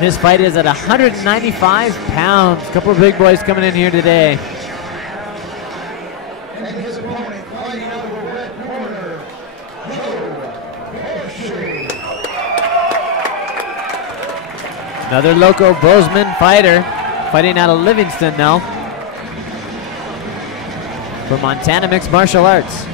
This fight is at 195 pounds. A couple of big boys coming in here today. And his opponent fighting out of the red corner, Boerschiq. Another local Bozeman fighter fighting out of Livingston now. For Montana Mixed Martial Arts.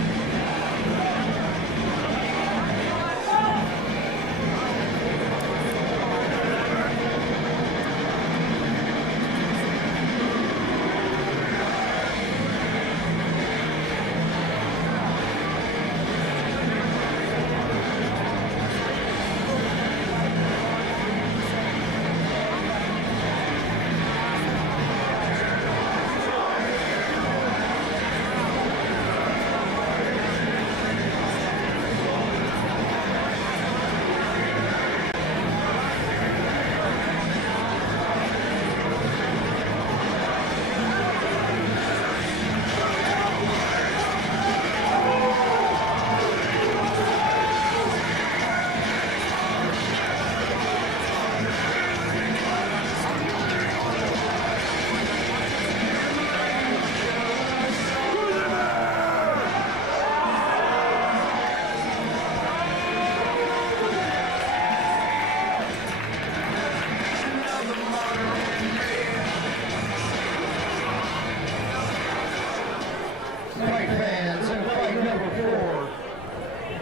Fight fans in fight number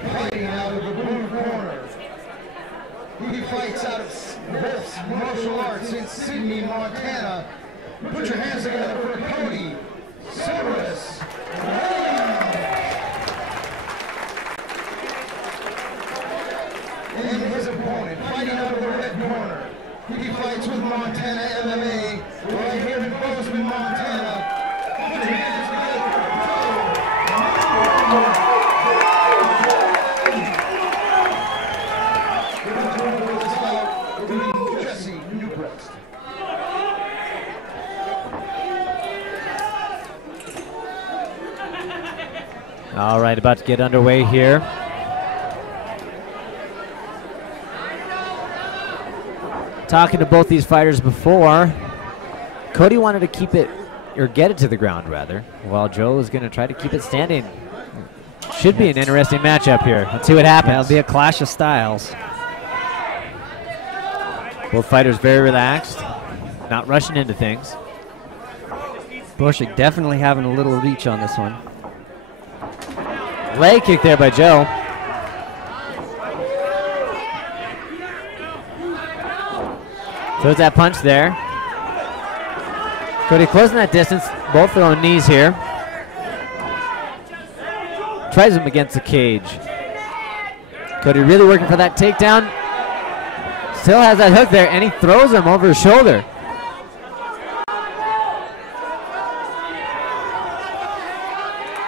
4, fighting out of the blue corner. He fights out of Boerschiq Martial Arts in Sydney, Montana. Put your hands together for Cody. And his opponent fighting out of the red corner. He fights with Montana MMA right here in Bozeman, Montana. Put your hands together for All right, about to get underway here. Talking to both these fighters before, Cody wanted to keep it, or get it to the ground rather, while Joe is going to try to keep it standing. Should be an interesting matchup here. Let's see what happens. It'll be a clash of styles. Both fighters very relaxed, not rushing into things. Boerschiq definitely having a little reach on this one. Leg kick there by Joe. Throws that punch there. Cody closing that distance, both throwing knees here. Tries him against the cage. Cody really working for that takedown. Still has that hook there, and he throws him over his shoulder.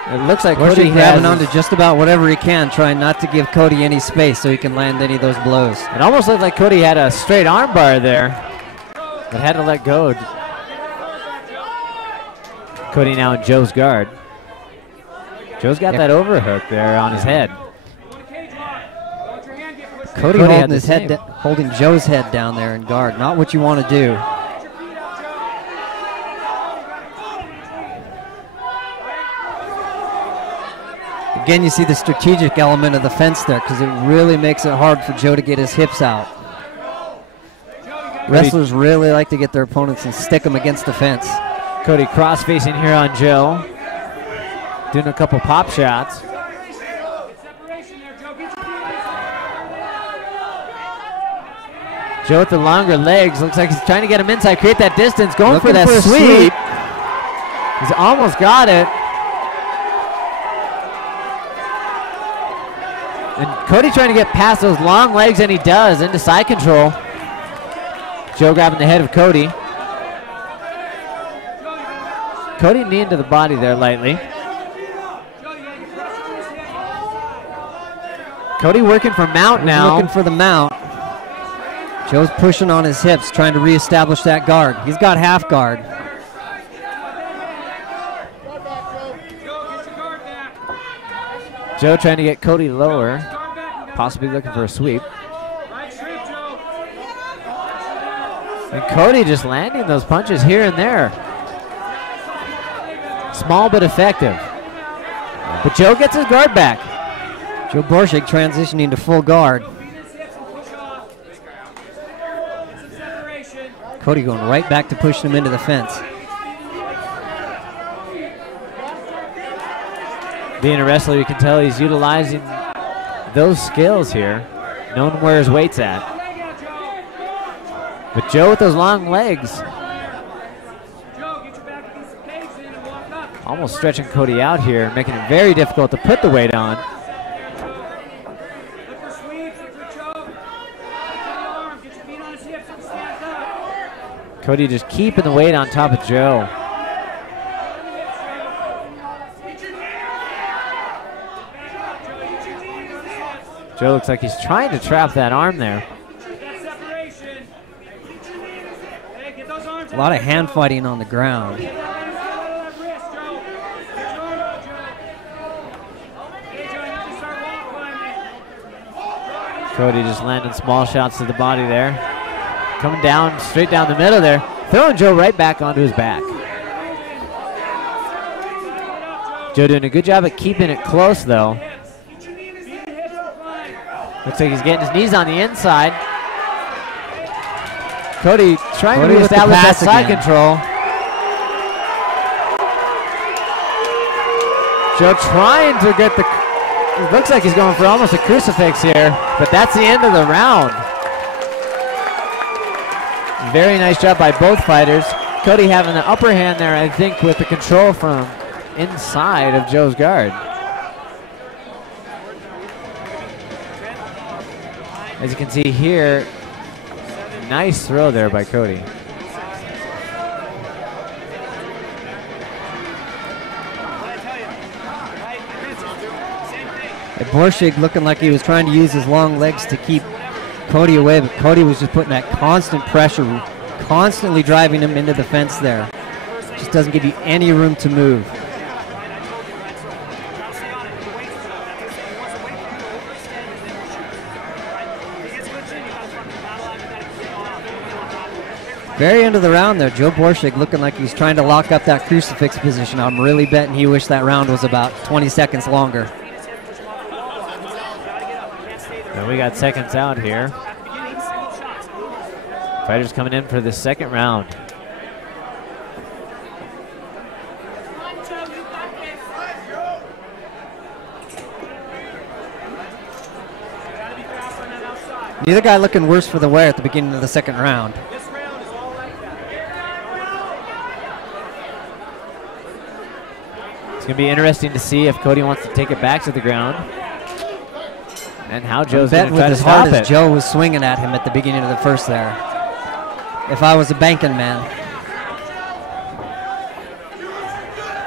It looks like Cody grabbing onto just about whatever he can, trying not to give Cody any space so he can land any of those blows. It almost looked like Cody had a straight arm bar there, but had to let go. Cody now in Joe's guard. Joe's got that overhook there on his head. Cody holding his head, holding Joe's head down there in guard. Not what you want to do. Again, you see the strategic element of the fence there because it really makes it hard for Joe to get his hips out. Wrestlers really like to get their opponents and stick them against the fence. Cody cross-facing here on Joe. Doing a couple pop shots. Joe with the longer legs. Looks like he's trying to get him inside, create that distance, going for that sweep. He's almost got it. And Cody trying to get past those long legs, and he does, into side control. Joe grabbing the head of Cody. Cody knee into the body there lightly. Cody working for mount now. Looking for the mount. Joe's pushing on his hips, trying to reestablish that guard. He's got half guard. Joe trying to get Cody lower, possibly looking for a sweep. And Cody just landing those punches here and there. Small but effective. But Joe gets his guard back. Joe Boerschiq transitioning to full guard. Cody going right back to pushing him into the fence. Being a wrestler, you can tell he's utilizing those skills here, knowing where his weight's at. But Joe with those long legs, almost stretching Cody out here, making it very difficult to put the weight on. Cody just keeping the weight on top of Joe. Joe looks like he's trying to trap that arm there. A lot of hand fighting on the ground. Cody just landing small shots to the body there. Coming down, straight down the middle there. Throwing Joe right back onto his back. Joe doing a good job at keeping it close though. Looks like he's getting his knees on the inside. Cody trying to reestablish that side control. Joe trying to get the, it looks like he's going for almost a crucifix here, but that's the end of the round. Very nice job by both fighters. Cody having the upper hand there, I think, with the control from inside of Joe's guard. As you can see here, nice throw there by Cody. And Boerschiq looking like he was trying to use his long legs to keep Cody away, but Cody was just putting that constant pressure, constantly driving him into the fence there. Just doesn't give you any room to move. Very end of the round there, Joe Boerschiq looking like he's trying to lock up that crucifix position. I'm really betting he wished that round was about 20 seconds longer. And we got seconds out here. Fighters coming in for the second round. Neither guy looking worse for the wear at the beginning of the second round. It's going to be interesting to see if Cody wants to take it back to the ground and how Joe's going to try to stop it. Joe was swinging at him at the beginning of the first there. If I was a banking man.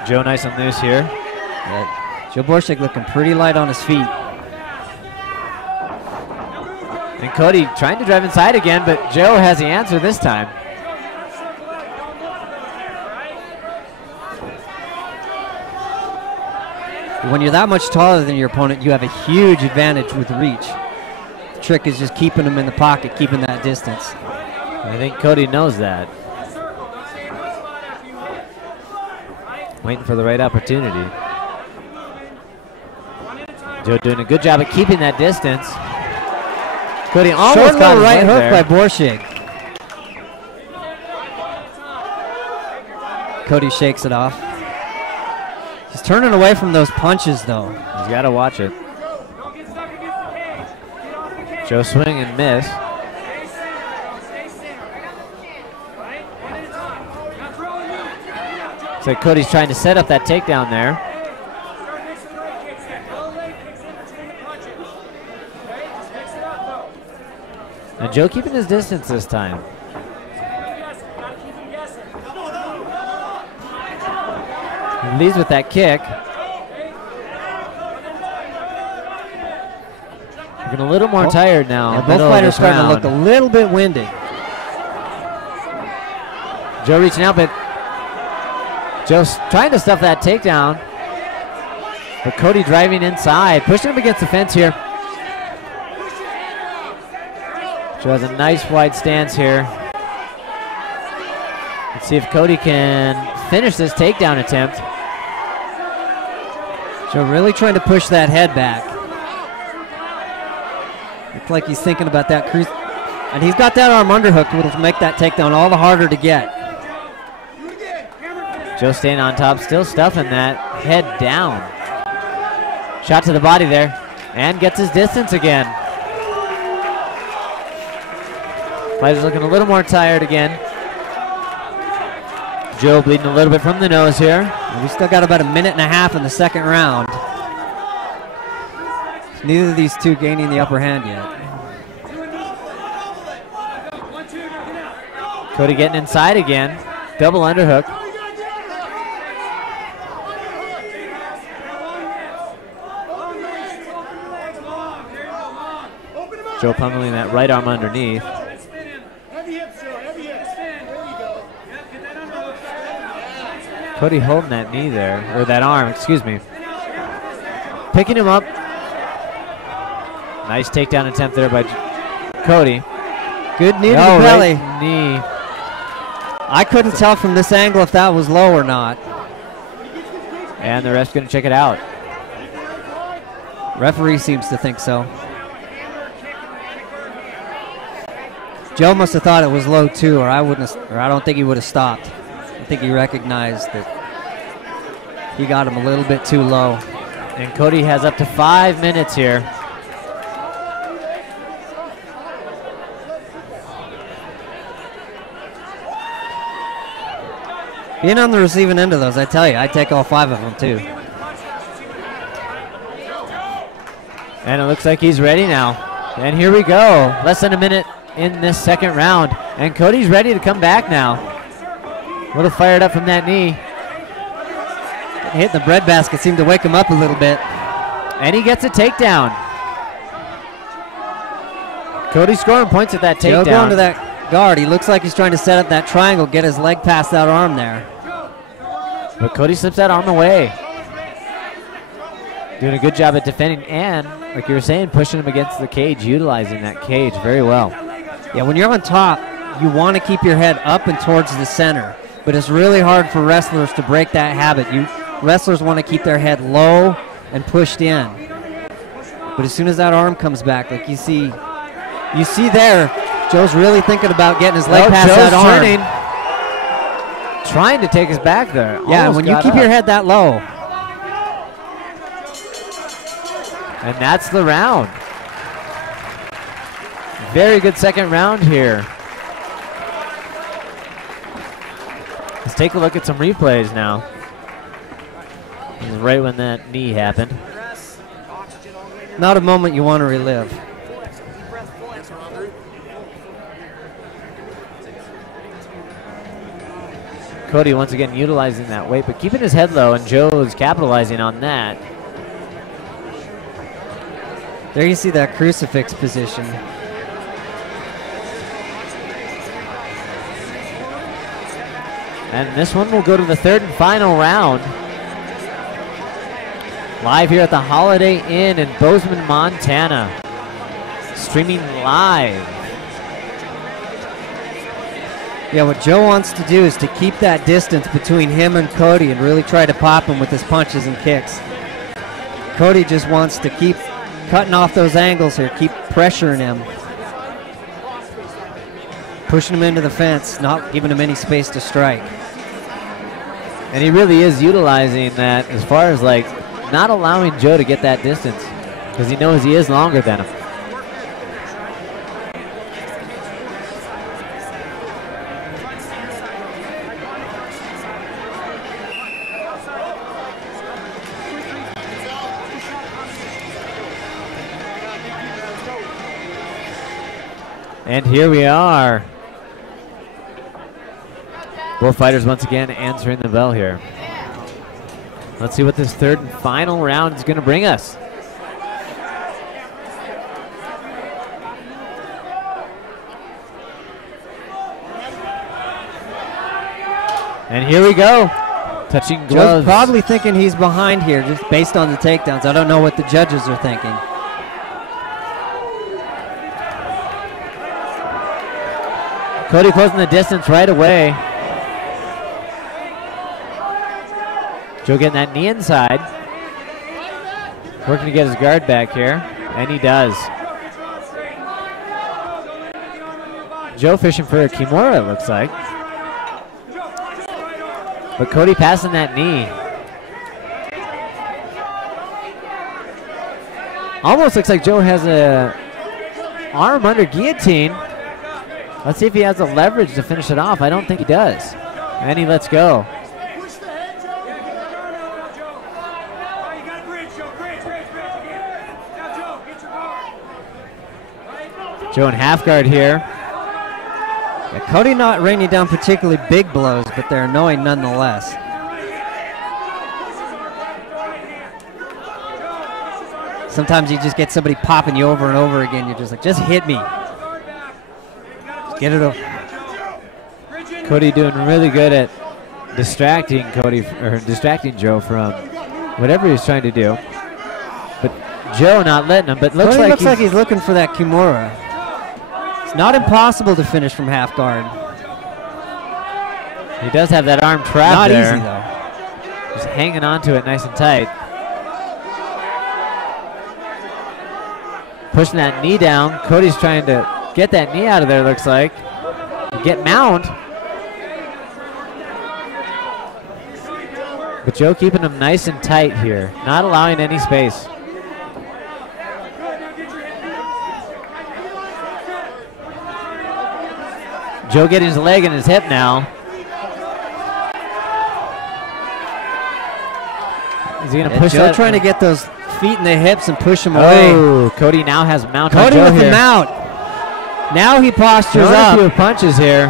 Joe nice and loose here. Yeah. Joe Boerschiq looking pretty light on his feet. And Cody trying to drive inside again, but Joe has the answer this time. When you're that much taller than your opponent, you have a huge advantage with reach. The trick is just keeping him in the pocket, keeping that distance. I think Cody knows that. Waiting for the right opportunity. Joe doing a good job of keeping that distance. Cody almost got a right hook there by Boerschiq. Cody shakes it off. He's turning away from those punches, though. He's got to watch it. Joe swing and miss. So Cody's trying to set up that takedown there. And Joe keeping his distance this time. He leads with that kick. Looking a little more tired now. Yeah, both fighters starting to look a little bit winded. Joe reaching out, but Joe's trying to stuff that takedown. But Cody driving inside, pushing him against the fence here. Joe has a nice wide stance here. See if Cody can finish this takedown attempt. Joe really trying to push that head back. Looks like he's thinking about that cruise. And he's got that arm underhooked, which will make that takedown all the harder to get. Joe staying on top, still stuffing that head down. Shot to the body there, and gets his distance again. Fighter's looking a little more tired again. Joe bleeding a little bit from the nose here. And we still got about a minute and a half in the second round. Neither of these two gaining the upper hand yet. Cody getting inside again. Double underhook. Joe pummeling that right arm underneath. Cody holding that knee there, or that arm, excuse me. Picking him up. Nice takedown attempt there by Cody. Good knee to the belly. Right knee. I couldn't tell from this angle if that was low or not. And the ref's going to check it out. Referee seems to think so. Joe must have thought it was low too, or I don't think he would have stopped. I think he recognized that he got him a little bit too low. And Cody has up to 5 minutes here. Being on the receiving end of those, I tell you, I'd take all 5 of them too. And it looks like he's ready now. And here we go. Less than a minute in this second round. And Cody's ready to come back now. A little fired up from that knee. Hitting the breadbasket seemed to wake him up a little bit. And he gets a takedown. Cody scoring points at that takedown. Joe going to that guard. He looks like he's trying to set up that triangle, get his leg past that arm there. But Cody slips that arm away. Doing a good job at defending and, like you were saying, pushing him against the cage, utilizing that cage very well. Yeah, when you're on top, you want to keep your head up and towards the center. But it's really hard for wrestlers to break that habit. Wrestlers want to keep their head low and pushed in. But as soon as that arm comes back, like you see there, Joe's really thinking about getting his leg past that arm. Turning, trying to take his back there. Yeah, Almost when you keep your head that low. And that's the round. Very good second round here. Let's take a look at some replays now. This is right when that knee happened. Not a moment you want to relive. Cody once again utilizing that weight, but keeping his head low, and Joe is capitalizing on that. There you see that crucifix position. And this one will go to the third and final round. Live here at the Holiday Inn in Bozeman, Montana. Streaming live. Yeah, what Joe wants to do is to keep that distance between him and Cody and really try to pop him with his punches and kicks. Cody just wants to keep cutting off those angles here, keep pressuring him. Pushing him into the fence, not giving him any space to strike. And he really is utilizing that as far as like not allowing Joe to get that distance because he knows he is longer than him. And here we are. Both fighters once again answering the bell here. Let's see what this third and final round is going to bring us. And here we go. Touching gloves. Joe's probably thinking he's behind here just based on the takedowns. I don't know what the judges are thinking. Cody closing the distance right away. Joe getting that knee inside. Working to get his guard back here, and he does. Joe fishing for a Kimura, it looks like. But Cody passing that knee. Almost looks like Joe has a arm under guillotine. Let's see if he has the leverage to finish it off. I don't think he does. And he lets go. Joe in half guard here. Yeah, Cody not raining down particularly big blows, but they're annoying nonetheless. Sometimes you just get somebody popping you over and over again. You're just like, just hit me. Just get it over. Cody doing really good at distracting distracting Joe from whatever he's trying to do. But Joe not letting him. But looks like he's looking for that Kimura. It's not impossible to finish from half guard. He does have that arm trapped not there. Easy though. Just hanging on to it nice and tight. Pushing that knee down. Cody's trying to get that knee out of there, looks like. Get mount. But Joe keeping him nice and tight here, not allowing any space. Joe getting his leg and his hip now. Is he going to push Joe that? trying to get those feet in the hips and push him away. Oh, Cody now has mount on Cody Joe with here. the mount. Now he postures Throwing up. a few punches here.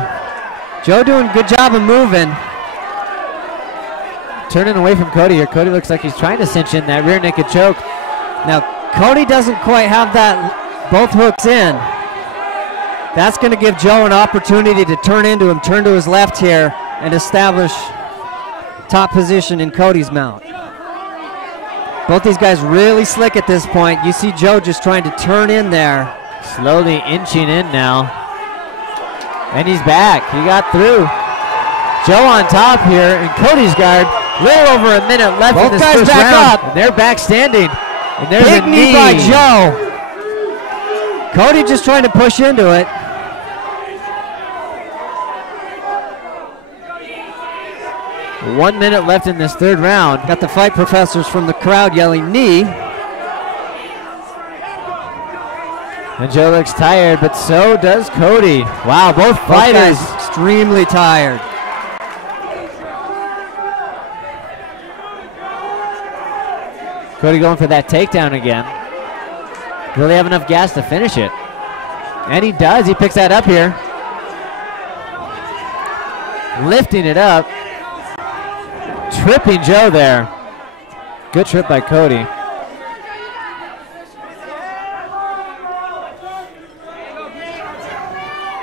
Joe doing a good job of moving. Turning away from Cody here. Cody looks like he's trying to cinch in that rear naked choke. Now, Cody doesn't quite have that both hooks in. That's going to give Joe an opportunity to turn into him, turn to his left here, and establish top position in Cody's mount. Both these guys really slick at this point. You see Joe just trying to turn in there. Slowly inching in now. And he's back. He got through. Joe on top here in Cody's guard. Little over a minute left Both in this guys first back round. up. And they're back standing. And there's Big a knee by Joe. Cody just trying to push into it. One minute left in this third round. Got the fight professors from the crowd yelling knee. And Joe looks tired, but so does Cody. Wow, both fighters extremely tired. Cody going for that takedown again. Will he have enough gas to finish it? And he does. He picks that up here. Lifting it up. Tripping Joe there. Good trip by Cody.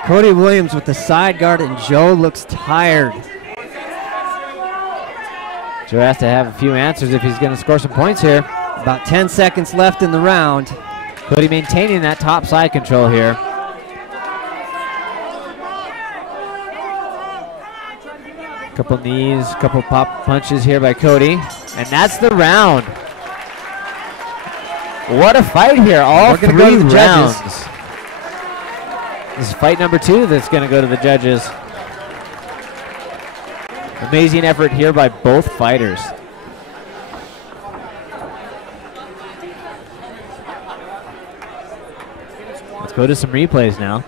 Cody Williams with the side guard, and Joe looks tired. Joe has to have a few answers if he's going to score some points here. About 10 seconds left in the round. Cody maintaining that top side control here. Couple knees, couple pop punches here by Cody. And that's the round. What a fight here. All three go to the rounds. judges. This is fight number 2 that's going to go to the judges. Amazing effort here by both fighters. Let's go to some replays now.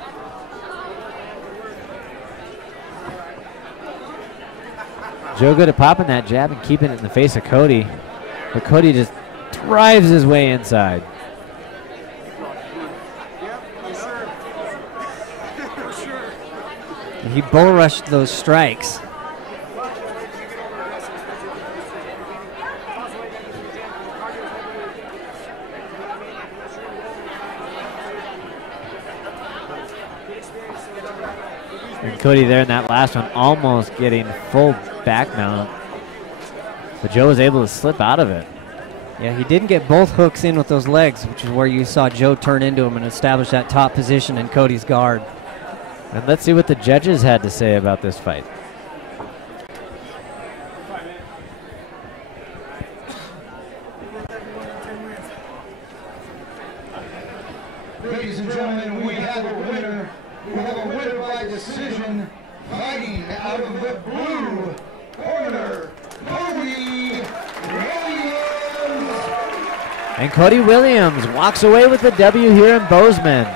Joe good at popping that jab and keeping it in the face of Cody. But Cody just drives his way inside. He bull rushed those strikes. And Cody there in that last one almost getting full back mount. But Joe was able to slip out of it. Yeah, he didn't get both hooks in with those legs, which is where you saw Joe turn into him and establish that top position in Cody's guard. And let's see what the judges had to say about this fight. out of the blue corner, Cody Williams. And Cody Williams walks away with the W here in Bozeman.